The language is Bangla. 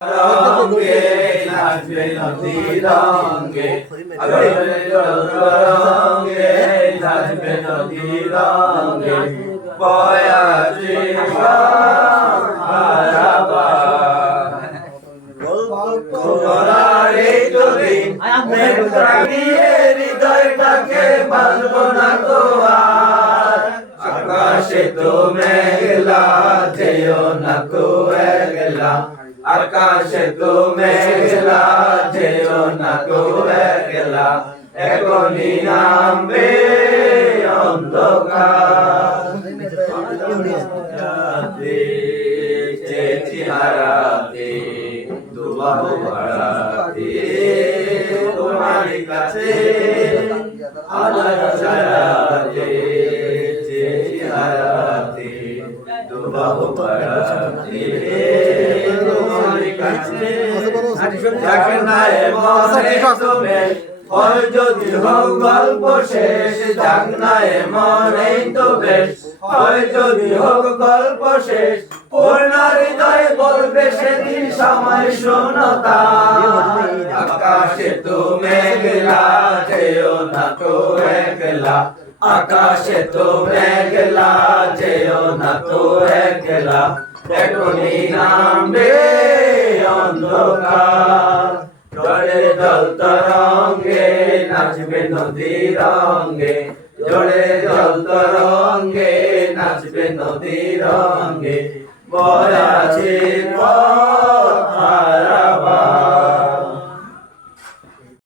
রঙে নাচবে নদী রঙে রঙে নাচবে নদী রঙে বয়াছে হৃদয়টাকে বাঁধবো না তো আর আকাশে তো মেঘলা যেও না তো একলা আকাশে তো মেঘলা যেও না তো একলা এখনই নামবে অন্ধকার চেহারাতে দুবাহু বাড়াতে তোমার কাছে আমার ছাড়াতে চেহারাতে দুবাহু বাড়াতে তোমার কাছে দেখে না মনে তুমি হয় যদি হোক গল্প শেষ যাক না মনে তো বেশ হয় যদি হোক গল্প শেষ পূর্ণ হৃদয় বলবে সেদিন সময় শূন্যতা আকাশে তো মেঘলা যেও না তো একলা আকাশে তো মেঘলা যেও না তো একলা এখনই নামবে অন্ধকার জলে জল তরঙ্গে নাচবে নদী রঙে জলে জল তরঙ্গে নাচবে নদী রঙে বয়াছে পথ হারাবার